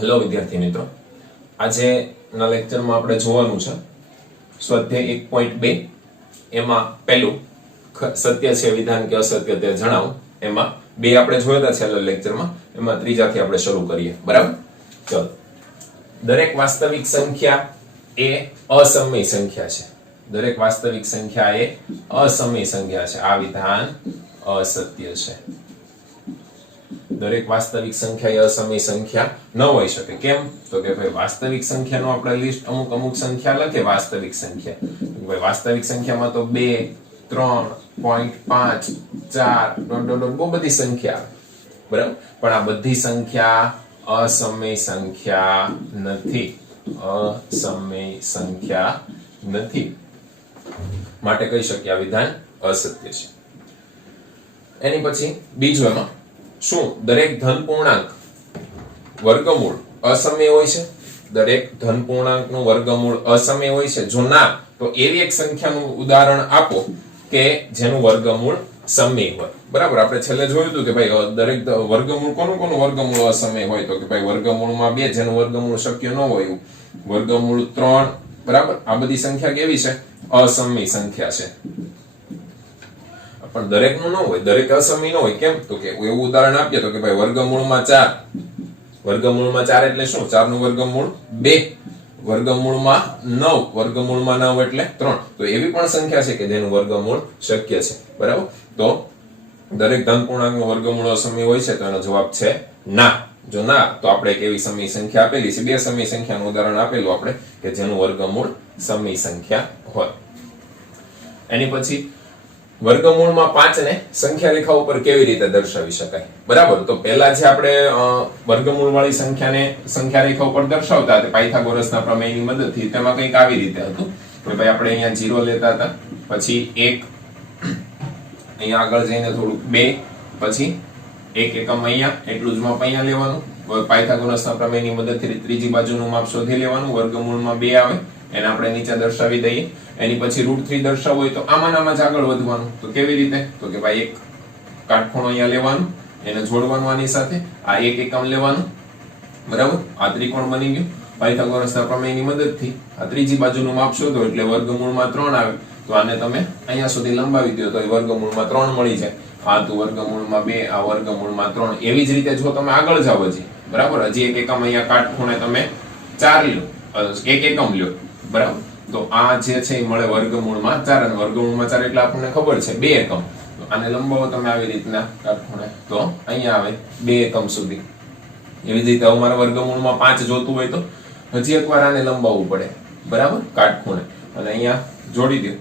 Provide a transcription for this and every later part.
Hello વિદ્યાર્થી મિત્રો, આજેના લેક્ચરમાં આપણે જોવાનું છે સ્વાધ્યાય 1.2 એમાં પહેલું સત્ય છે વિધાન કે અસત્ય તે જણાવો. એમાં બે આપણે જોયા હતા છેલ્લા લેક્ચરમાં, એમાં ત્રીજાથી આપણે શરૂ કરીએ. બરાબર? ચલો. દરેક વાસ્તવિક સંખ્યા એ અસમય સંખ્યા છે. દરેક વાસ્તવિક સંખ્યા એ અસમય સંખ્યા છે. આ વિધાન અસત્ય છે. દરેક વાસ્તવિક સંખ્યા એ અસમય સંખ્યા ન હોઈ શકે. કેમ? તો કે ભાઈ વાસ્તવિક સંખ્યાનો આપણે લિસ્ટ અમુક સંખ્યા લખે. વાસ્તવિક સંખ્યા ભાઈ વાસ્તવિક સંખ્યામાં તો 2, 3, 0.5, 4 બહુ બધી સંખ્યા આવે. બરાબર? પણ આ બધી સંખ્યા અસમય સંખ્યા નથી. અસમય સંખ્યા નથી. માટે કહી શકીએ આ વિધાન અસત્ય છે. એની પછી બીજું, એમાં શું દરેક ધન પૂર્ણાંક વર્ગમૂળ અસમય હોય છે? દરેક ધન પૂર્ણાંકનું વર્ગમૂળ અસમય હોય છે? જો ના, તો એવી એક સંખ્યાનું ઉદાહરણ આપો કે જેનું વર્ગમૂળ સમય હોય. બરાબર? આપણે છેલ્લે જોયું હતું કે ભાઈ દરેક વર્ગમૂળ કોનું વર્ગમૂળ અસમય હોય? તો કે ભાઈ વર્ગમૂળમાં 2 જેનું વર્ગમૂળ શક્ય ન હોય, વર્ગમૂળ 3. બરાબર? આ બધી સંખ્યા કેવી છે? અસમય સંખ્યા છે. પણ દરેકનું ન હોય, દરેક અસમય ન હોય. કેમ? તો કે એવું ઉદાહરણ આપીએ તો કે ભાઈ વર્ગમૂળમાં 4. વર્ગમૂળમાં 4 એટલે શું? 4 નું વર્ગમૂળ 2. વર્ગમૂળમાં 9. વર્ગમૂળમાં 9 એટલે 3. તો એવી પણ સંખ્યા છે કે જેનું વર્ગમૂળ શક્ય છે. બરાબર? તો દરેક ધન પૂર્ણાંકનું વર્ગમૂળ અસમય હોય છે? તો એનો જવાબ છે ના. જો ના, તો આપણે એક એવી સમય સંખ્યા આપેલી છે, 2 સમય સંખ્યાનું ઉદાહરણ આપેલું આપણે કે જેનું વર્ગમૂળ સમય સંખ્યા હોય. એની પછી વર્ગમૂળમાં 5 ને સંખ્યા રેખા ઉપર કેવી રીતે દર્શાવી શકાય? બરાબર? તો પહેલા જે આપણે વર્ગમૂળ વાળી સંખ્યાને સંખ્યા રેખા ઉપર દર્શાવતા હતા પાયથાગોરસના પ્રમેયની મદદથી, તેમાં કંઈક આવી રીતે હતું કે ભાઈ આપણે અહીંયા 0 લેતા હતા, પછી 1, અહીંયા આગળ જઈને થોડુંક 2, પછી 1 એકમ અહીંયા, એટલું જ માપ અહીંયા લેવાનું. પાયથાગોરસના પ્રમેયની મદદથી ત્રીજી બાજુનું માપ શોધી લેવાનું. વર્ગમૂળમાં 2 આવે એને આપણે નીચે દર્શાવી દઈએ. એની પછી √3 દર્શાવવું હોય તો આમાં જ આગળ વધવાનું. તો કેવી રીતે? તો કે ભાઈ એક કાટખૂણો અહીંયા લેવાનું, એને જોડવાનું આની સાથે, આ 1 એકમ લેવાનું. બરાબર? આ ત્રિકોણ બની ગયું. પાયથાગોરસના પ્રમેયની મદદથી આ ત્રીજી બાજુનું માપ શોધો એટલે વર્ગમૂળમાં 3 આવે. તો આને તમે અહીંયા સુધી લંબાવી દો તો વર્ગમૂળમાં 3 મળી જાય. આ તો વર્ગમૂળમાં 2, આ વર્ગમૂળમાં 3. એવી જ રીતે જો તમે આગળ જાવ હજી, બરાબર, હજી 1 એકમ અહીંયા કાટખૂણે તમે 4 લો, 1 એકમ લ્યો. બરાબર? તો આ જે છે એ મળે વર્ગમૂળમાં 4, અને વર્ગમૂળમાં 4 એટલે આપણને ખબર છે 2 એકમ. તો આને લંબાવો તમે આવી રીતના કાટખૂણે, તો અહીંયા આવે 2 એકમ સુધી. એવી જ રીતે અમારે વર્ગમૂળમાં 5 જોતું હોય તો હજી એકવાર આને લંબાવવું પડે. બરાબર? કાટખૂણે, અને અહીંયા જોડી દો.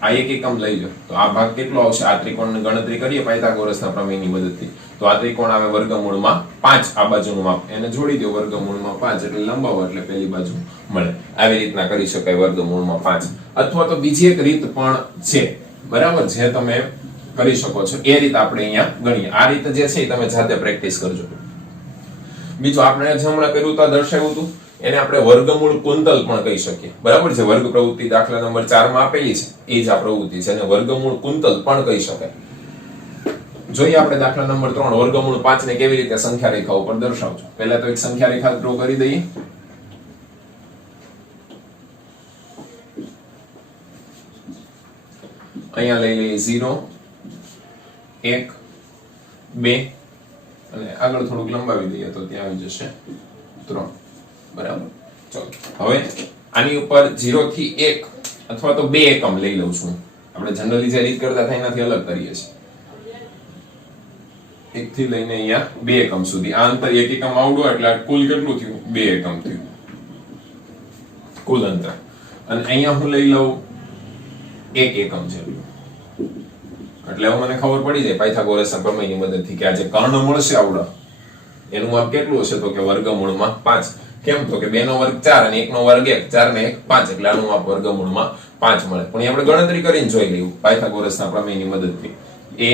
આ 1 એકમ લઈ લો તો આ ભાગ કેટલો આવશે? આ ત્રિકોણની ગણતરી કરીએ પાયથાગોરસના પ્રમેયની મદદથી, તો આ ત્રિકોણ આવે વર્ગમૂળમાં 5. આ બાજુનું માપ એને જોડી દો વર્ગમૂળમાં 5 એટલે લંબાવો એટલે પેલી બાજુ મળે. આવી રીતના કરી શકાય વર્ગમૂળમાં 5. અથવા તો બીજી એક રીત પણ છે. બરાબર? જે તમે કરી શકો છો એ રીત આપણે અહીંયા ગણીએ. આ રીત જે છે એ તમે જાતે પ્રેક્ટિસ કરજો. બીજું આપણે હમણાં કર્યું તો દર્શાવ્યું હતું એને આપણે વર્ગમૂળ કુંતલ પણ કહી શકીએ. બરાબર છે? વર્ગ પ્રવૃત્તિ દાખલા નંબર 4 માં આપેલી છે એ જ આ પ્રવૃત્તિ છે, અને વર્ગમૂળ કુંતલ પણ કહી શકાય. જોઈએ આપણે દાખલા નંબર 3, વર્ગમૂળ 5 ને કેવી રીતે સંખ્યા રેખા ઉપર દર્શાવજો. પહેલા તો એક સંખ્યા રેખા ડ્રો કરી દઈએ. અહીંયા લઈ લઈએ 0, 1, 2, અને આગળ થોડુંક લંબાવી દઈએ તો ત્યાં આવી જશે 3. બરાબર? ચલો, હવે આની ઉપર 0 થી 1 અથવા તો 2 એકમ લઈ લઉં છું. આપણે જનરલી જે રીત કરતા થાય એનાથી અલગ કરીએ છીએ. 1 થી લઈને અહીંયા 2 એકમ સુધી. આ અંતર 1 એકમ આવડો એટલે કુલ કેટલું થયું? 2 એકમ થયું કુલ અંતર. અને અહીંયા હું લઈ લઉં 1 એકમ જેટલું. એટલે હવે મને ખબર પડી જાય પાયથાગોરસના પ્રમેયની મદદથી કે આ જે કર્ણ મળશે આવડો એનું માપ કેટલું હશે? તો કે વર્ગમૂળમાં 5. કેમ? તો કે 2 નો વર્ગ 4 અને 1 નો વર્ગ 1, 4 ને 1 5, એટલે આનું માપ વર્ગમૂળમાં 5 મળે. પણ આપણે ગણતરી કરીને જોઈ લઈએ પાયથાગોરસના પ્રમેયની મદદથી. એ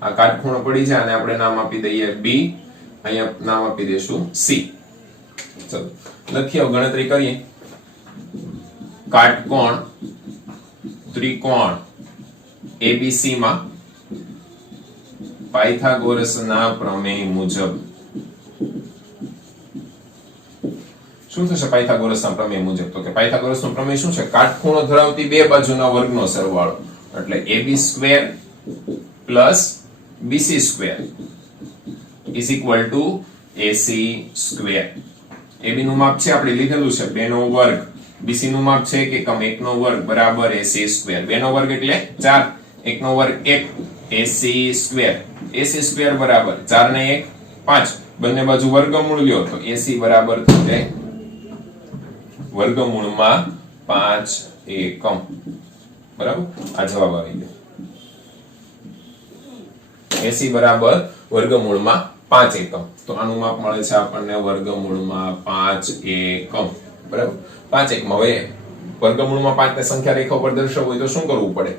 આ કાટખૂણો પડી જાય અને આપણે નામ આપી દઈએ B, અહીંયા નામ આપી દઈશું C. ચલો લખીએ, ગણતરી કરીએ. કાટકોણ ત્રિકોણ ABC માં પાયથાગોરસના પ્રમેય મુજબ શું થશે પાયથાગોરસના પ્રમેય મુજબ? તો કે પાયથાગોરસનો પ્રમેય શું છે? કાટખૂણો ધરાવતી બે બાજુના વર્ગનો સરવાળો, એટલે AB square plus BC square is equal to AC square. AB નું માપ છે આપણે લીધેલું છે 2 નો વર્ગ, BC નું માપ છે કે એકમ 1 નો વર્ગ બરાબર AC સ્ક્વેર. 2 નો વર્ગ એટલે 4, 1 નો વર્ગ 1, AC સ્ક્વેર. AC સ્ક્વેર બરાબર 4 ને 1 5, બંને બાજુ વર્ગમૂળ લ્યો તો AC બરાબર થશે વર્ગમૂળમાં 5 એકમ. બરાબર, આ જવાબ આવી ગયો. AC બરાબર વર્ગમૂળમાં 5 એકમ. તો આનું માપ મળે છે આપણને વર્ગમૂળમાં 5 એકમ. બરાબર, 5 એકમ. હવે વર્ગમૂળમાં 5 ને સંખ્યા રેખા પર દર્શાવવું હોય તો શું કરવું પડે?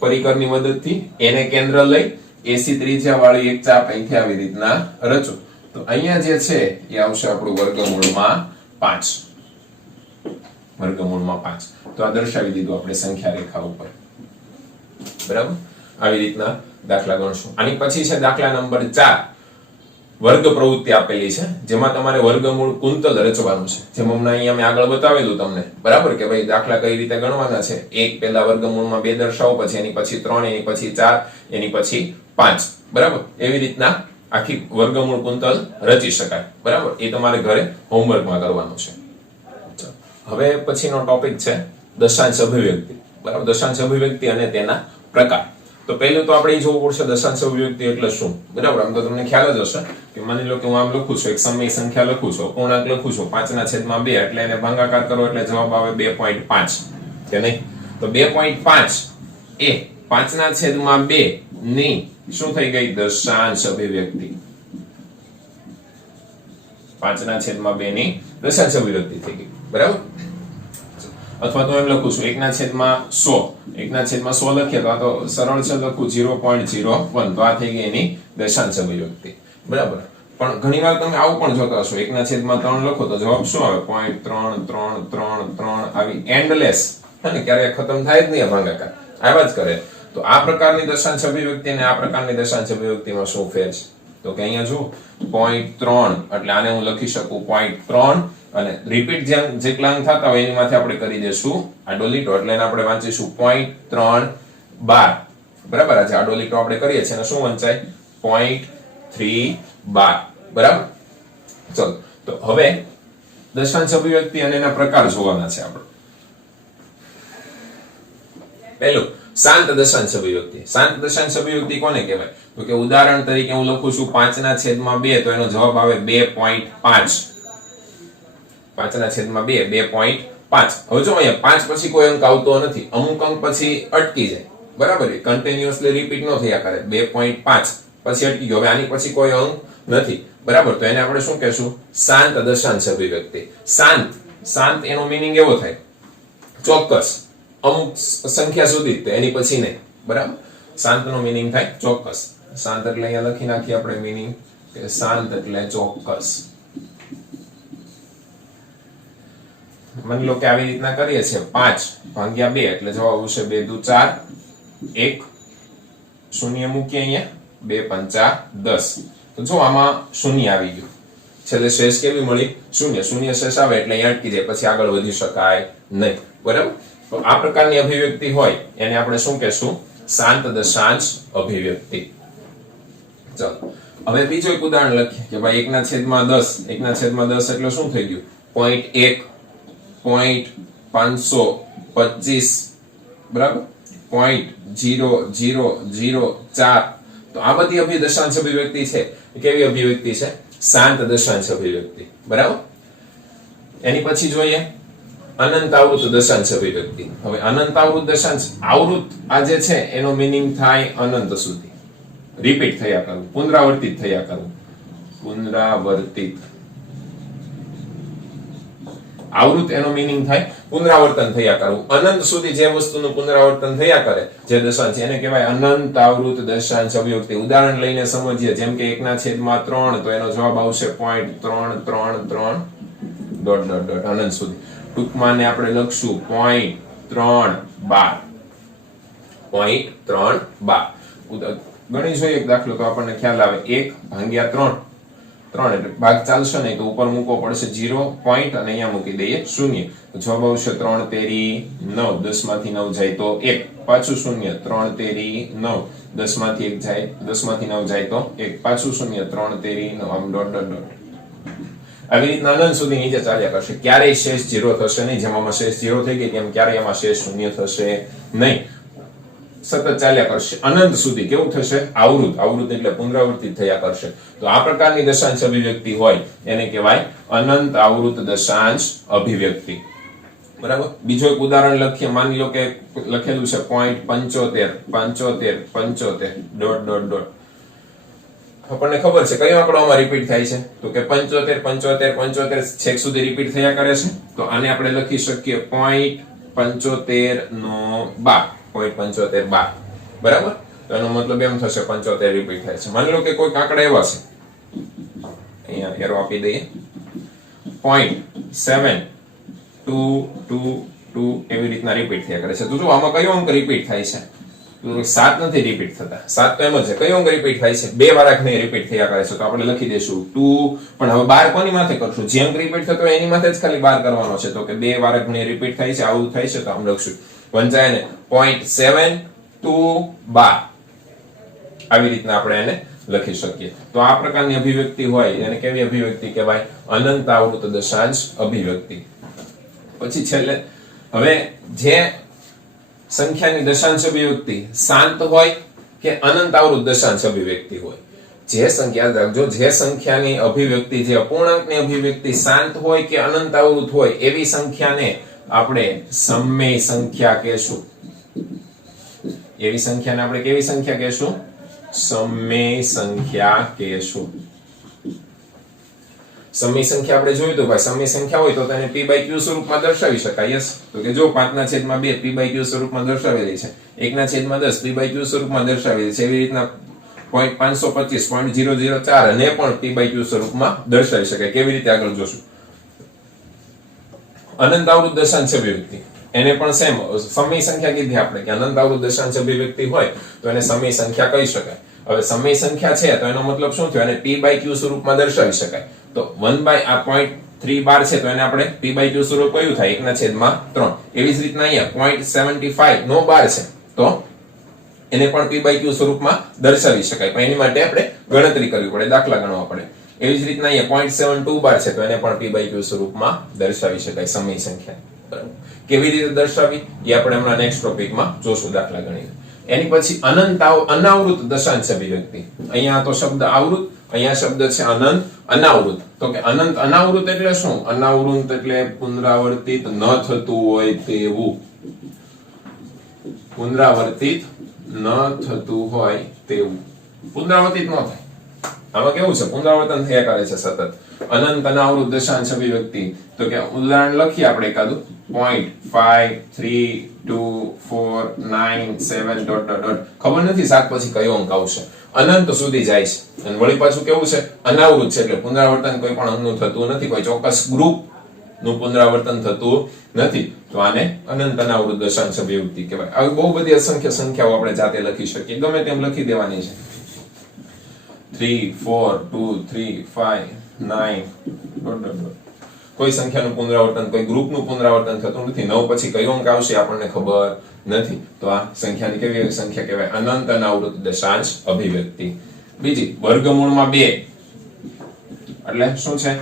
પરિકરની મદદથી એને કેન્દ્ર લઈ AC ત્રિજ્યા વાળી એક ચાપ અહીંથી આવી રીતના રચો. તો અહીંયા જે છે એ આવશે આપણું વર્ગમૂળમાં 5. વર્ગમૂળમાં 5. તો આ દર્શાવી દીધું આપણે સંખ્યા રેખા ઉપર. બરાબર, આવી રીતના દાખલા ગણશું. આની પછી છે દાખલા નંબર 4. વર્ગ પ્રવૃત્તિ આપેલી છે જેમાં તમારે વર્ગમૂળ કુંતલ રચવાનું છે. જેમ હમણાં અહીંયા મેં આગળ બતાવેલું તમને, બરાબર, કે ભાઈ દાખલા કઈ રીતે ગણવાના છે. એક પહેલા વર્ગમૂળમાં 2 દર્શાવો, પછી એની પછી 3, એની પછી 4, એની પછી 5. બરાબર, એવી રીતના આખી વર્ગમૂળ કુંતલ રચી શકાય. બરાબર, એ તમારે ઘરે હોમવર્કમાં કરવાનું છે. હવે પછીનો ટોપિક છે દશાંશ અભિવ્યક્તિ. બરાબર, દશાંશ અભિવ્યક્તિ અને તેના પ્રકાર. તો પહેલું તો આપણે જોવું પડશે દશાંશ અભિવ્યક્તિ એટલે શું. બરાબર, આમ તો તમને ખ્યાલ જ હશે કે માની લો કે હું આમ લખું છું, એક સમય સંખ્યા લખું છું, અપૂર્ણાંક લખું છું 5/2, એટલે એને ભાગાકાર કરો એટલે જવાબ આવે 2.5, કે નહીં? તો 2.5 એ 5/2 ની શું થઈ ગઈ? દશાંશ અભિવ્યક્તિ. 5/2 ની દશાંશ અભિવ્યક્તિ થઈ ગઈ. બરાબર, અથવા તો એમ લખું છું 1/100. 1/100 લખીએ તો આ તો સરળ છે, લખું 0.01, તો આ થઈ ગઈ એની દશાંશ અભિવ્યક્તિ. બરાબર, પણ ઘણીવાર તમે આવું પણ જોતા હશો, 1/3 લખો તો જવાબ શું આવે? 0.33333 આવી એન્ડલેસ, અને ક્યારે ખતમ થાય જ નહીં આ ભાગાકાર, આવા જ કરે. તો આ પ્રકારની દશાંશ અભિવ્યક્તિ અને આ પ્રકારની દશાંશ અભિવ્યક્તિમાં શું ફેર છે? તો કે અહીંયા જો 0.3 એટલે આને હું લખી શકું 0.3, અને રિપીટ જેટલા અંક થતા હોય એની માથે આપણે કરી દેશું આડો લીટો, એટલે એને આપણે વાંચીશું 0.312. બરાબર, આજે આડો લીટો આપણે કરીએ છીએ અને શું વંચાય? 0.312. બરાબર, ચલો તો હવે દશાંશ અભિવ્યક્તિ અને એના પ્રકાર જોવાના છે આપણે. પહેલું શાંત દશાંશ અભિવ્યક્તિ. શાંત દશાંશ અભિવ્યક્તિ કોને કહેવાય? તો કે ઉદાહરણ તરીકે હું લખું છું 5/2, તો એનો જવાબ આવે 2.5. 5/2 2.5. હવે જો અહીંયા 5 પછી કોઈ અંક આવતો નથી, અમુક અંક પછી અટકી જાય. બરાબર, કન્ટિન્યુઅસલી રિપીટ ન થયા કરે. 2.5 પછી અટકી ગયો, હવે આની પછી કોઈ અંક નથી. બરાબર, તો એને આપણે શું કહેશું? શાંત દશાંશ અભિવ્યક્તિ. શાંત એનો મીનિંગ એવો થાય ચોક્કસ, અમુક સંખ્યા સુધી જ, એની પછી નહીં. બરાબર, શાંતનો મીનિંગ થાય ચોક્કસ. શાંત એટલે અહીંયા લખી નાખીએ આપણે મીનિંગ કે શાંત એટલે ચોક્કસ. માની લો કે આવી રીતના કરીએ છીએ 5/2 એટલે જવાબ આવશે 2 દુ 4, 1 શૂન્ય મૂકીએ અહીંયા 2 પંચા 10. તો જો આમાં શૂન્ય આવી ગયું, છેલ્લે શેષ કેવી મળી? શૂન્ય. શૂન્ય શેષ આવે એટલે અહીંયા અટકી જાય, પછી આગળ વધી શકાય નહીં. બરાબર, તો આ પ્રકારની અભિવ્યક્તિ હોય એને આપણે શું કહેશું? શાંત દશાંશ અભિવ્યક્તિ. ચાલો હવે બીજો એક ઉદાહરણ લખીએ કે ભાઈ 1/10. 1/10 એટલે શું થઈ ગયું? 0.1, 0.525, બરાબર, 0.0004. તો આ બધી દશાંશ અભિવ્યક્તિ છે. કેવી અભિવ્યક્તિ છે? શાંત દશાંશ અભિવ્યક્તિ. બરાબર, એની પછી જોઈએ અનંત આવૃત દશાંશ અભિવ્યક્તિ. હવે અનંત આવૃત દશાંશ, આવૃત આ જે છે એનો મીનિંગ થાય અનંત સુધી, રિપીટ થયા કરવું, પુનરાવર્તિત થયા કરવું. પુનરાવર્તિત. આવૃત એનો મીનિંગ થાય પુનરાવર્તન થયા કરવું. અનંત સુધી જે વસ્તુનું પુનરાવર્તન થયા કરે, જે દશાંશ, એને કહેવાય અનંત આવૃત દશાંશ અભિવ્યક્તિ. ઉદાહરણ લઈને સમજીએ, જેમ કે 1/3, તો એનો જવાબ આવશે 0.333 અનંત સુધી. ટૂંકમાં ને આપણે લખશું 0.312. 0.312. ગણી જોઈએ એક દાખલો તો આપણને ખ્યાલ આવે. 1/3 3 એટલે ભાગ ચાલશે નહીં તો ઉપર મૂકવો પડશે 0 પોઈન્ટ અને અહીંયા મૂકી દઈએ 0 તો જવાબ આવશે 3 તેરી 9 10 માંથી 9 જાય તો 1 પાછું 0 3 તેરી 9 10 માંથી 1 જાય 10 માંથી 9 જાય તો 1 પાછું 0 3 તેરી 9 આમ ડોટ ડોટ ડોટ આવી રીતના અનંત સુધી નીચે ચાલ્યા કરશે ક્યારેય શેષ 0 થશે નહીં જેમ આમાં શેષ 0 થઈ ગઈ તેમ ક્યારેય આમાં શેષ 0 થશે નહીં સતત ચાલ્યા કરશે અનંત સુધી કેવું થશે આવૃત એટલે પુનરાવર્તિત થયા કરશે તો આ પ્રકારની દશાંશ અભિવ્યક્તિ હોય એને કહેવાય અનંત આવૃત દશાંશ અભિવ્યક્તિ બરાબર બીજો એક ઉદાહરણ લખીએ માની લો કે લખેલું છે 0.75 ડોટ ડોટ ડોટ આપણને ખબર છે કયો આંકડો આમાં રિપીટ થાય છે તો કે 75 છેક સુધી રિપીટ થયા કરે છે તો આને આપણે લખી શકીએ 0.75 નો 12 બરાબર તો એનો મતલબ એમ થશે 75 રિપીટ થાય છે માની લો કે કોઈ આંકડા એવા છે અહીંયા એરો આપી દઈએ 0.7222 એવી રીતના રિપીટ થયા કરે છે તો જો આમાં કયો અંક રિપીટ થાય છે તો 7 નથી રિપીટ થતા 7 તો એમ જ છે કયો અંક રિપીટ થાય છે બે વાર આંકને રિપીટ થયા કરે છે તો આપણે લખી દેશું 2 પણ હવે 12 કોની માથે કરશું જે અંક રિપીટ થતો હોય એની માથે જ ખાલી 12 કરવાનો છે તો કે બે વાર આંકને રિપીટ થાય છે આવું થાય છે તો આમ લખશું વંચાય ને 0.722 આવી રીતના આપણે એને લખી શકીએ તો આ પ્રકારની અભિવ્યક્તિ હોય એને કેવી અભિવ્યક્તિ કહેવાય અનંત આવૃત દશાંશ અભિવ્યક્તિ પછી છેલ્લે હવે જે સંખ્યાની દશાંશ અભિવ્યક્તિ શાંત હોય કે અનંત આવૃત દશાંશ અભિવ્યક્તિ હોય જે સંખ્યા રાખજો જે સંખ્યાની અભિવ્યક્તિ જે અપૂર્ણાંકની અભિવ્યક્તિ શાંત હોય કે અનંત આવૃત હોય એવી સંખ્યાને આપણે સમમેય સંખ્યા કહેશું એવી સંખ્યાને આપણે કેવી સંખ્યા કહેશું સમમેય સંખ્યા કહેશું સમમેય સંખ્યા આપણે જોયું તો ભાઈ સમમેય સંખ્યા હોય તો તેને p/q સ્વરૂપમાં દર્શાવી શકાય યસ તો કે જો 5/2 p/q સ્વરૂપમાં દર્શાવેલી છે 1/10 p/q સ્વરૂપમાં દર્શાવેલી છે એવી રીતના 0.525.004 ને પણ p/q સ્વરૂપમાં દર્શાવી શકાય કેવી રીતે આગળ જોશું અનંત આવૃત દશાંશ અભિવ્યક્તિ એને પણ સેમ સમય સંખ્યા કીધી આપણે કે અનંત આવૃત દશાંશ અભિવ્યક્તિ હોય તો એને સમય સંખ્યા કહી શકાય હવે સમય સંખ્યા છે તો એનો મતલબ શું થયો એને p/q સ્વરૂપમાં દર્શાવી શકાય તો 1/3 છે તો એને આપણે p/q સ્વરૂપ કયું થાય 1/3 એવી જ રીતના અહીંયા 0.75 નો 12 છે તો એને પણ p/q સ્વરૂપમાં દર્શાવી શકાય પણ એની માટે આપણે ગણતરી કરવી પડે દાખલા ગણવા પડે એવી જ રીતના અહીંયા 0.722 છે તો એને પણ p/q સ્વરૂપમાં દર્શાવી શકાય સમય સંખ્યા બરાબર કેવી રીતે દર્શાવી એ આપણે હમણાં નેક્સ્ટ ટોપિકમાં જોશું દાખલા ગણીને એની પછી અનાવૃત દશાંશ અભિવ્યક્તિ અહીંયા તો શબ્દ આવૃત અહીંયા શબ્દ છે અનંત અનાવૃત તો કે અનંત અનાવૃત એટલે શું અનાવૃત એટલે પુનરાવર્તિત ન થતું હોય તેવું પુનરાવર્તિત ન થતું હોય તેવું પુનરાવર્તિત ન થાય આમાં કેવું છે પુનરાવર્તન થયા કરે છે સતત અનંત અનાવૃત દશાંશ અભિવ્યક્તિ તો કે ઉદાહરણ લખીએ આપણે એકાદું 0.532497 ડોટ ડોટ ડોટ ખબર નથી 7 પછી કયો અંક આવશે અનંત સુધી જાય છે અને વળી પાછું કેવું છે અનાવૃત છે એટલે પુનરાવર્તન કોઈ પણ અંકનું થતું નથી કોઈ ચોક્કસ ગ્રુપ નું પુનરાવર્તન થતું નથી તો આને અનંત અનાવૃત દશાંશ અભિવ્યક્તિ કહેવાય આવી બહુ બધી અસંખ્ય સંખ્યાઓ આપણે જાતે લખી શકીએ ગમે તેમ લખી દેવાની છે 3 4 2 3 5 9 ડોટ ડોટ ડોટ કોઈ સંખ્યાનું પુનરાવર્તન કોઈ ગ્રુપનું પુનરાવર્તન થતું નથી 9 પછી કયો અંક આવશે આપણને ખબર નથી તો આ સંખ્યાની કેવી સંખ્યા કહેવાય અનંત અનાવૃત દશાંશ અભિવ્યક્તિ બીજી વર્ગમૂળમાં 2 એટલે શું છે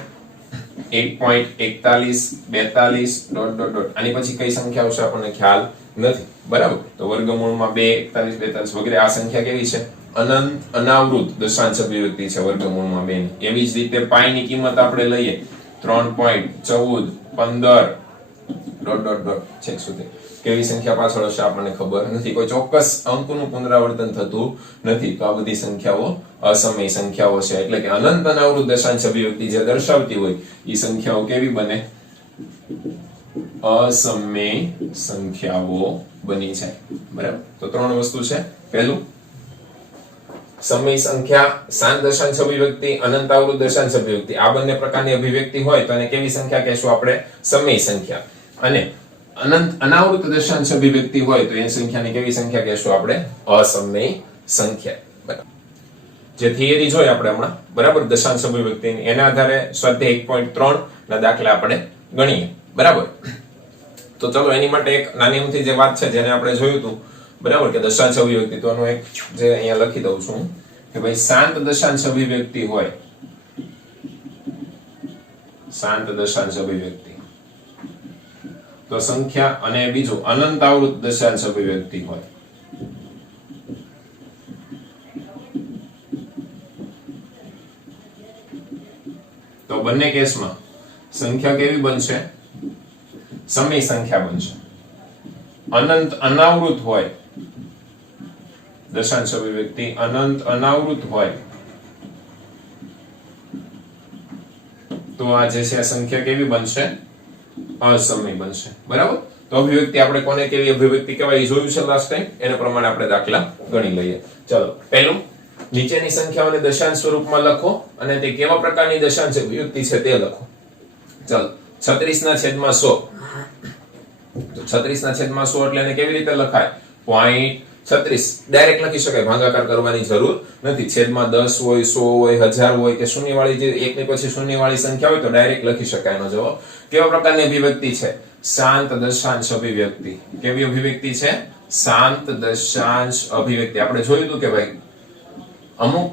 1.41 42 ડોટ ડોટ ડોટ આની પછી કઈ સંખ્યા આવશે આપણને ખ્યાલ નથી બરાબર તો વર્ગમૂળમાં 2 41 42 વગેરે આ સંખ્યા કેવી છે અનંત અનાવૃત દશાંશ અભિવ્યક્તિ છે વર્ગમૂળમાં 2 ની એવી જ રીતે પાઈ ની કિંમત આપણે લઈએ 3.14 15 ડોટ ડોટ ડોટ છેક સુધી કેવી સંખ્યા પાછળ હશે આપણને ખબર નથી કોઈ ચોક્કસ અંકનું પુનરાવર્તન થતું નથી તો આ બધી સંખ્યાઓ અસમય સંખ્યાઓ છે એટલે કે અનંત અનાવૃત દશાંશ અભિવ્યક્તિ જે દર્શાવતી હોય એ સંખ્યાઓ કેવી બને અસમય સંખ્યાઓ બની જાય બરાબર તો ત્રણ વસ્તુ છે પહેલું સમય સંખ્યા શાંત દશાંશ અભિવ્યક્તિ અનંત આવૃત દશાંશ અભિવ્યક્તિ આ બંને પ્રકારની અભિવ્યક્તિ હોય તો એને કેવી સંખ્યા કહેશું આપણે સમય સંખ્યા અને અનંત અનાવૃત દશાંશ અભિવ્યક્તિ હોય તો એની સંખ્યાની કેવી સંખ્યા કહેશું આપણે અસમય સંખ્યા બરાબર જે થિયરી જોઈ આપણે હમણાં, બરાબર, દશાંશ અભિવ્યક્તિની, એના આધારે સ્વાધ્યાય 1.3 ના દાખલા આપણે ગણીએ, બરાબર. તો ચલો એની માટે એક નાની અમથી જે વાત છે જેને આપણે જોયું હતું, બરાબર, કે દશાંશ અભિવ્યક્તિ, તો એનું એક જે અહીંયા લખી દઉં છું કે ભાઈ શાંત દશાંશ અભિવ્યક્તિ હોય, શાંત દશાંશ અભિવ્યક્તિ, તો સંખ્યા, અને બીજું અનંત આવૃત દશાંશ અભિવ્યક્તિ હોય, તો બંને કેસમાં સંખ્યા કેવી બનશે? સમય સંખ્યા બનશે. અનંત અનાવૃત હોય દશાંશ અભિવ્યક્તિ, અનંત અનાવૃત હોય તો આ જે છે સંખ્યા કેવી બનશે? અસમય બનશે, બરાબર. તો અભિવ્યક્તિ આપણે કોને કેવી અભિવ્યક્તિ કહેવાય જોયું છે લાસ્ટ ટાઈમ, એને પ્રમાણે આપણે દાખલા ગણી લઈએ. ચલો, પહેલું, નીચેની સંખ્યાઓને દશાંશ સ્વરૂપમાં લખો અને તે કેવા પ્રકારની દશાંશ અભિવ્યક્તિ છે તે લખો. ચાલો, 36/100. તો 36/100 એટલે એને કેવી રીતે લખાય? 0.36 ડાયરેક્ટ લખી શકાય, ભાગાકાર કરવાની જરૂર નથી. છેદમાં 10 હોય, 100 હોય, 1000 હોય કે શૂન્ય વાળી, જે એક ની પછી શૂન્ય વાળી સંખ્યા હોય તો ડાયરેક્ટ લખી શકાય. એનો જવાબ કેવા પ્રકારની અભિવ્યક્તિ છે? શાંત દશાંશ અભિવ્યક્તિ. કેવી અભિવ્યક્તિ છે? શાંત દશાંશ અભિવ્યક્તિ. આપણે જોયું હતું કે ભાઈ અમુક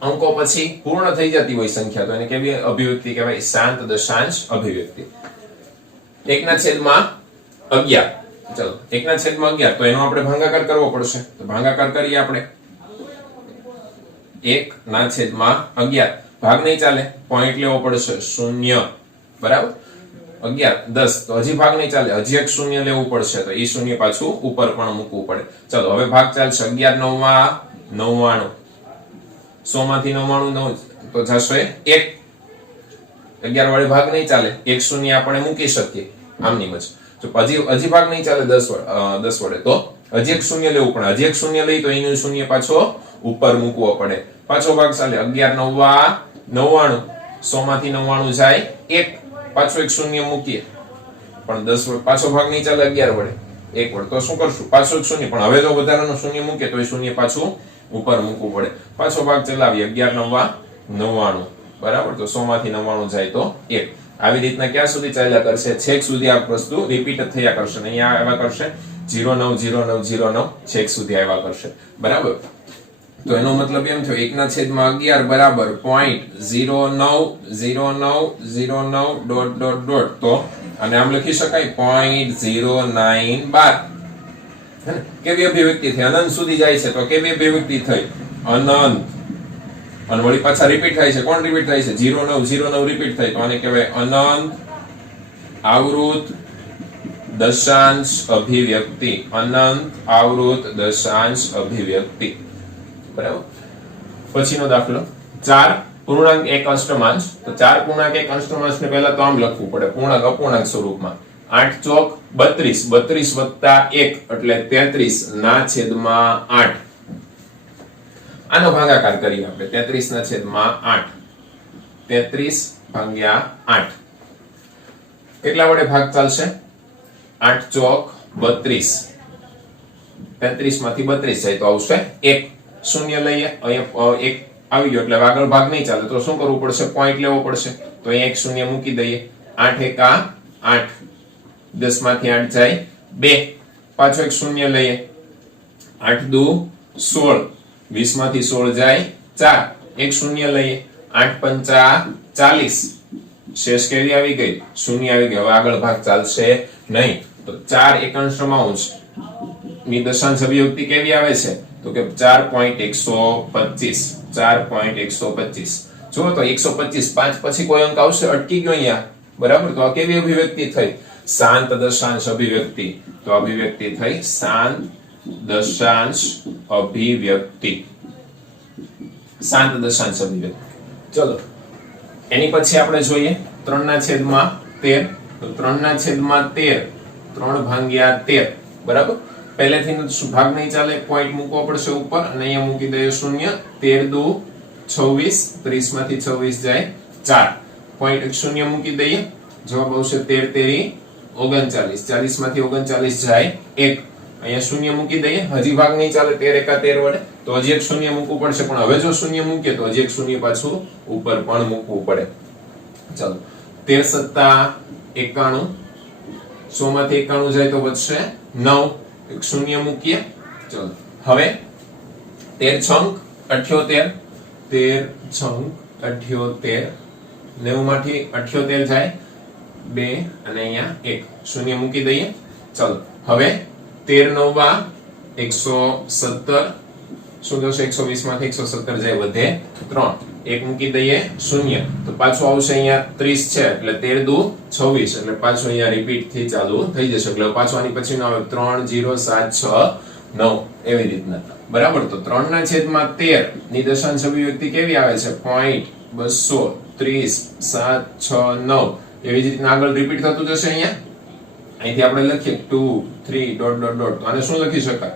અંકો પછી પૂર્ણ થઈ જતી હોય સંખ્યા, તો એને કેવી અભિવ્યક્તિ કહેવાય? શાંત દશાંશ અભિવ્યક્તિ. 1/11. ચલો, 1/11, તો એનો આપણે ભાગાકાર કરવો પડશે. તો ભાગાકાર કરીએ આપણે. 1/11, ભાગ નહીં ચાલે, પોઈન્ટ લેવો પડશે, 0, બરાબર. 11, 10, તો હજી ભાગ નહીં ચાલે, હજી એક શૂન્ય લેવું પડશે, તો એ શૂન્ય પાછું ઉપર પણ મૂકવું પડે. ચલો, હવે ભાગ ચાલશે. 11 × 9 = 99. 100 માંથી 99 તો જશે 1. 11 વડે ભાગ નહીં ચાલે, એક શૂન્ય આપણે મૂકી શકીએ આમની જ. જો હજી ભાગ નહીં ચાલે 10 વડે, તો હજી એક શૂન્ય લેવું પડે. હજી એક શૂન્ય લઈ તો એનું શૂન્ય પાછો ઉપર મૂકવો પડે. પાછો ભાગ ચાલે. 11 × 9 = 99. 100 માંથી 99 જાય 1, પાછો એક શૂન્ય મૂકીએ, પણ 10 વડે પાછો ભાગ નહીં ચાલે. 11 વડે 1 વડે, તો શું કરશું? પાછો એક શૂન્ય, પણ હવે જો વધારાનો શૂન્ય મૂકે તો એ શૂન્ય પાછું ઉપર મૂકવું પડે. પાછો ભાગ ચલાવીએ. 11 × 9 = 99, બરાબર. તો 100 માંથી 99 જાય તો 1. આવી રીતના ક્યાં સુધી ચાલ્યા કરશે? છેક સુધી આ વસ્તુ રિપીટ થયા કરશે. અહીંયા આવ્યા કરશે 090909 છેક સુધી આવ્યા કરશે, બરાબર. તો એનો મતલબ એમ થયો 1/11 બરાબર 0.090909 તો અને આમ લખી શકાય 0.0912. કેવી અભિવ્યક્તિ થઈ? અનંત સુધી જાય છે, તો કેવી અભિવ્યક્તિ થઈ? અનંત. અને વળી પાછા રિપીટ થાય છે. કોણ રિપીટ થાય છે? 0909 રિપીટ થાય, તો આને કહેવાય અનંત આવૃત દશાંશ અભિવ્યક્તિ. અનંત આવૃત દશાંશ અભિવ્યક્તિ, બરાબર. પછીનો દાખલો, 4.1 અષ્ટમાંશ. તો 4.1 અષ્ટમાંશ ને પહેલા તો આમ લખવું પડે, પૂર્ણાંક અપૂર્ણાંક સ્વરૂપમાં. 8 ચોક 32, 32 + 1 એટલે 33/8. આનો ભાગાકાર કરીએ આપણે. 33/8. 33/8 કેટલા વડે ભાગ ચાલશે? 8 ચોક 32. 33 માંથી 32 જાય તો આવશે 1. શૂન્ય લઈએ, અહીંયા 1 આવી ગયો એટલે આગળ ભાગ નહીં ચાલે, તો શું કરવું પડશે? પોઈન્ટ લેવો પડશે. તો અહીંયા એક શૂન્ય મૂકી દઈએ. 8 × 8, 10 માંથી 8 જાય 2. પાછો એક શૂન્ય લઈએ. 8 × 2 = 16. 20 માંથી 16 જાય 4. એક શૂન્ય લઈએ. 8 × 5 = 40. શેષ કેવી આવી ગઈ? શૂન્ય આવી ગઈ. હવે આગળ ભાગ ચાલશે નહીં. તો 4 એકાંશમાંશ ની દશાંશ અભિવ્યક્તિ કેવી આવે છે? તો કે 4.125. 4.125. જો તો 125, 5 પછી કોઈ અંક આવશે, અટકી ગયો અહીંયા, બરાબર. તો આ કેવી અભિવ્યક્તિ થઈ? શાંત દશાંશ અભિવ્યક્તિ. તો અભિવ્યક્તિ થઈ શાંત દશાંશ અભિવ્યક્તિ. શાંત દશાંશ અભિવ્યક્તિ. ચલો, એની પછી આપણે જોઈએ 3/13. તો 3/13 3/13, બરાબર. પહેલેથી ભાગ નહીં ચાલે, પોઈન્ટ મૂકવો પડશે ઉપર અને અહીંયા મૂકી દઈએ શૂન્ય. 13 × 2 = 26. 30 માંથી 26 જાય 4. પોઈન્ટ એક શૂન્ય મૂકી દઈએ. જવાબ આવશે 13 × 3 = 39. 40 માંથી 39 જાય 1. અહીંયા શૂન્ય મૂકી દઈએ, હજી ભાગ નહીં ચાલે 13 એકા 13 વડે, તો હજી એક શૂન્ય મૂકવું પડશે, પણ હવે જો શૂન્ય મૂકીએ તો હજી એક શૂન્ય પાછું ઉપર પણ મૂકવું પડે. ચાલો 13 સત્તા 91, 100 માંથી 91 જાય તો બચશે 9, એક શૂન્ય મૂકીએ. ચલો હવે 13 છંક 78, 13 છંક 78, 90 માંથી 78 જાય 2 અને અહીંયા 1 શૂન્ય મૂકી દઈએ. ચલો હવે 13 9 117, શું થશે 120 માંથી 117 જાય વધે 3, એક મૂકી દઈએ શૂન્ય, તો પાછું આવશે અહીંયા 30 છે એટલે 13 દુ 26, એટલે પાછું અહીંયા રિપીટ થી ચાલુ થઈ જશે. એટલે પાછું આની પછીનો આવે 3 0 7 6 9 એવી રીતના. બરાબર, તો 3 ના છેદમાં 13 ની દશાંશ અભિવ્યક્તિ કેવી આવે છે? 0.230 7 6 9 એવી જ રીતના આગળ રિપીટ થતું જશે. અહીંયા અહીંથી આપણે લખીએ 2 3 ડોટ ડોટ ડોટ, તો આને શું લખી શકાય?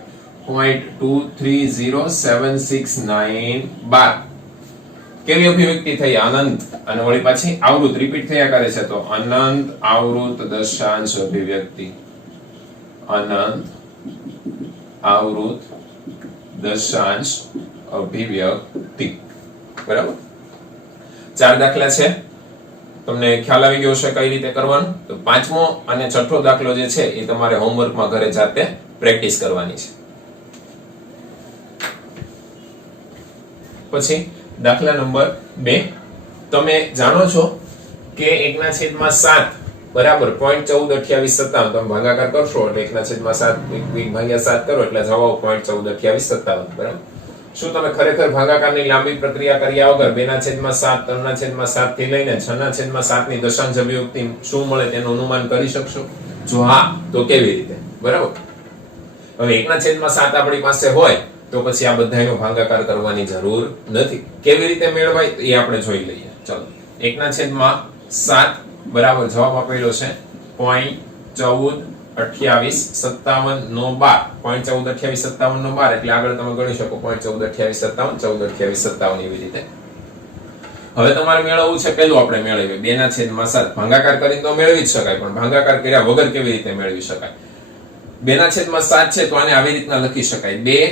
0.230769 12. કેવી અભિવ્યક્તિ થઈ? અનંત, અને વળી પાછી આવૃત રિપીટ થયા કરે છે, તો અનંત આવૃત દશાંશ અભિવ્યક્તિ. અનંત આવૃત દશાંશ અભિવ્યક્તિ. બરાબર, 4 દાખલા છે, તમને ખ્યાલ આવી ગયો છે કઈ રીતે કરવાનું. તો 5મો અને 6થો દાખલો જે છે એ તમારે હોમવર્કમાં ઘરે જાતે પ્રેક્ટિસ કરવાની છે. પછી દાખલા નંબર 2, તમે જાણો છો કે 1/7 બરાબર 0.142857, તમે ભાગાકાર કરશો એટલે 1/7 1/7 કરો એટલે જવાબ 0.142857. બરાબર, શું તમે ખરેખર ભાગાકારની લાંબી પ્રક્રિયા કર્યા વગર 2/7 3/7 થી લઈને 6/7 ની દશાંશ અભિવ્યક્તિ શું મળે તેનું અનુમાન કરી શકશો? જો હા, તો કેવી રીતે? બરાબર, હવે 1/7 આપણી પાસે હોય તો પછી આ બધાનો ભાગાકાર કરવાની જરૂર નથી. કેવી રીતે મેળવાય એ આપણે જોઈ લઈએ. ચલો 1/7 બરાબર જવાબ આપેલો છે 0.142857 નો 12, 0.142857 નો 12, એટલે આગળ તમે ગણી શકો 0.142857 142857 એવી રીતે. હવે તમારે મેળવવું છે, પેલું આપણે મેળવીએ 2/7. ભાગાકાર કરીને તો મેળવી જ શકાય, પણ ભાગાકાર કર્યા વગર કેવી રીતે મેળવી શકાય? 2/7 છે તો આને આવી રીતના લખી શકાય 2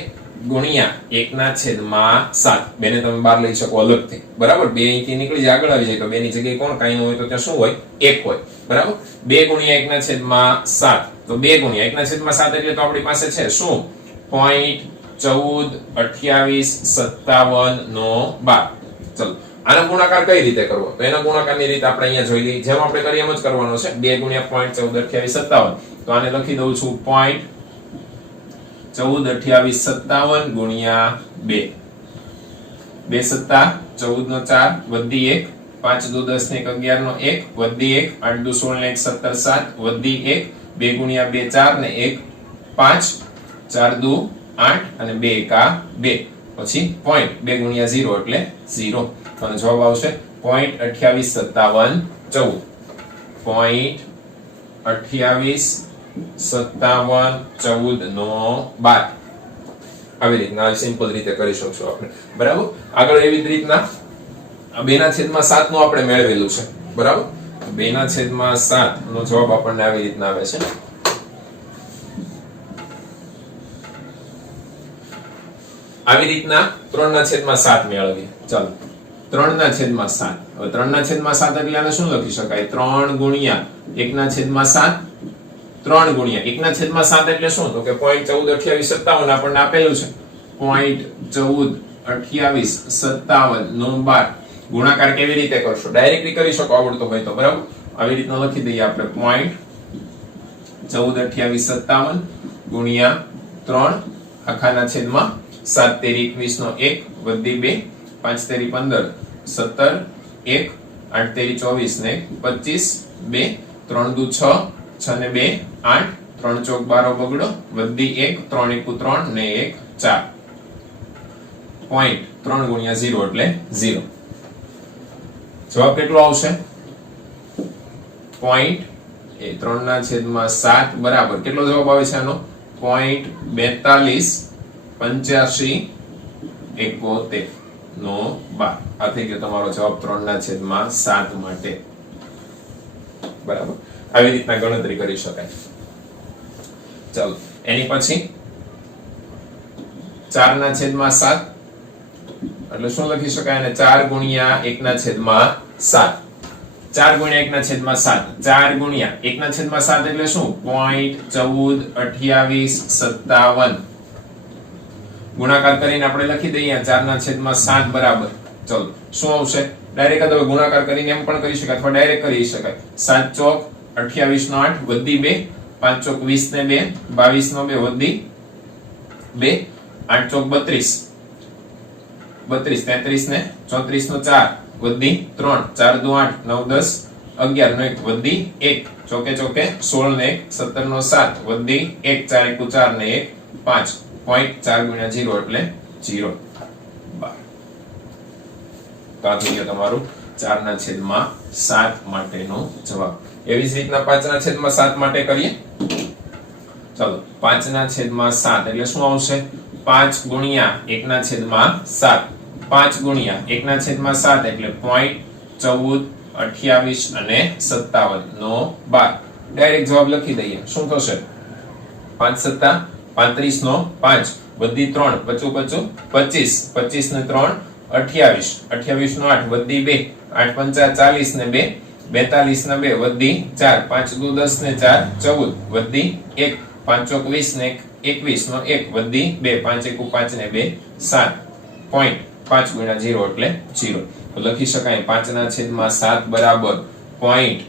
ગુણ્યા 1/7. બેને તમે બહાર લઈ શકો અલગથી. બરાબર, 2 અહીંથી નીકળી જાય, આગળ આવી જાય તો 2 ની જગ્યાએ કોણ કાઈ ન હોય તો ત્યાં શું હોય? 1 હોય. બરાબર, 2 ગુણ્યા 1/7, તો 2 ગુણ્યા 1/7 એટલે તો આપણી પાસે છે શું? 0.142857 નો 12. ચલો આનો ગુણાકાર કઈ રીતે કરવો? તો એના ગુણાકારની રીત આપણે અહીંયા જોઈ લઈએ. જેમ આપણે કરીએ એમ જ કરવાનો છે. 2 ગુણ્યા 0.142857, તો આને લખી દઉં છું 0.142857 ગુણ્યા 2. 2 સત્તા 14 નો 4 વધી 1, 5 દુ 10 ને 11 નો 1 વધી 1, 8 દુ 16 ને 1 17 7 વધી 1, 2 ગુણ્યા 2 4 ને 1 5, 4 દુ 8 અને 2 એકા 2, પછી પોઈન્ટ 2 ગુણ્યા 0 એટલે 0, અને જવાબ આવશે 0.2857 14. 0.2857 નો 12. આવી રીતના સિમ્પલ રીતે કરી શકશો આપણે. બરાબર, આગળ એવી જ રીતના 2/7 નું આપણે મેળવેલું છે. બરાબર, 2/7 નો જવાબ આપણને આવી રીતના આવે છે. આવી રીતના 3/7 મેળવીએ. ચાલો 3/7. હવે 3/7 એટલે આને શું લખી શકાય? 3 ગુણ્યા 1/7. 3 ગુણ્યા 1/7 એટલે શું? તો કે 0.142857 આપણને આપેલું છે. 0.142857 નો 12. ગુણાકાર કેવી રીતે કરશો? ડાયરેક્ટલી કરી શકો આવડતો હોય તો. બરાબર, આવી રીતના લખી દઈએ આપણે 0.142857 ગુણ્યા 3 આખાના છેદમાં 7 તેરી 21 નો 1 વધી 2, 5 તેરી 15 17 1, 8 તેરી 24 ને 25 2, 3 દુ 6 6 ને 2 8, 3 ચોક 12 બગડો વધી 1, 3 એકુ 3 ને 1 4. પોઈન્ટ 3 ગુણ્યા 0 એટલે 0. જવાબ કેટલો આવશે? 3/7 બરાબર કેટલો જવાબ આવે છે આનો? 0.428571 નો 12. આ થઈ ગયો તમારો જવાબ 3/7 માટે. બરાબર, આવી રીતના ગણતરી કરી શકાય. ચાલો એની પછી 4 ના છેદમાં 7 એટલે શું લખી શકાય? અને 4 ગુણ્યા 1 ના છેદમાં 7, 4 ગુણ્યા 1 ના છેદમાં 7, 4 ગુણ્યા 1 ના છેદમાં 7 એટલે શું? 0.142857 ગુણાકાર કરીને આપણે લખી દઈએ 4 ના છેદમાં 7 બરાબર. ચલો શું આવશે? ડાયરેક્ટ હવે ગુણાકાર કરીને એમ પણ કરી શકાય અથવા ડાયરેક્ટ કરી શકાય. 7 ચોક 28 નો 8 વધી 2, 5 ચોક 20 ને 2, 22 નો 2 વધી 2, 8 ચોક 32, 32 33 ને 34 નો 4 વધી 3, 4 દુ 8, 9 10 11 નો 1 વધી 1, ચોકે ચોકે 16 ને 1, 17 નો 7 વધી 1, 4 1 4 ને 1 5, પોઈન્ટ 4 ગુણ્યા 0 એટલે 0. તો આ થઈ ગયો તમારું 4 ના છેદમાં 7 માટેનો જવાબ. એવી જ રીતના 5 ના છેદમાં 7 માટે કરીએ. ચાલો 5 ના છેદમાં 7 એટલે શું આવશે? 5 ગુણ્યા 1 ના છેદમાં 7, 5 ગુણ્યા 1 ના છેદમાં 7 એટલે 0.1428 અને 57 નો 12. ડાયરેક્ટ જવાબ લખી દઈએ. શું થશે? 5 સત્તા 35 નો 5 વધી 3, 25 25, 25 ને 3 28, 28 નો 8 વધી 2, 8 પંચા 40 ને 2, 42 ને 2 વધી 4, 5 દુ 10 ને 4 14 વધી 1, 5 ચોક 20 ને 21 નો 1 વધી 2, 5 1 5 ને 2 7, પોઈન્ટ 5 ગુણ્યા 0 એટલે 0. તો લખી શકાય 5 ના છેદમાં 7 બરાબર પોઈન્ટ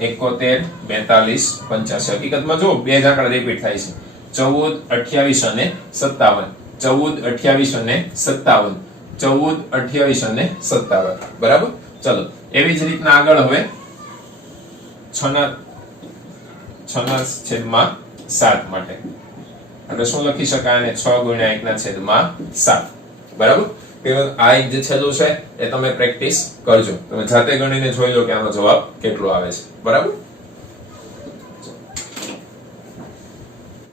71 42 85. હકીકતમાં જો બે જ આંકડા રિપીટ થાય છે. 14 28 અને 57, 14 28 અને 57, 14 28 અને 57 બરાબર. ચલો એવી જ રીતના આગળ હવે 6 ના છેદમાં 7 માટે એટલે શું લખી શકાય? અને 6 ગુણ્યા 1 ના છેદમાં 7 બરાબર. આ એક જે છેલ્લું છે એ તમે પ્રેક્ટિસ કરજો. તમે જાતે ગણીને જોઈ લો કે આનો જવાબ કેટલો આવે છે. બરાબર.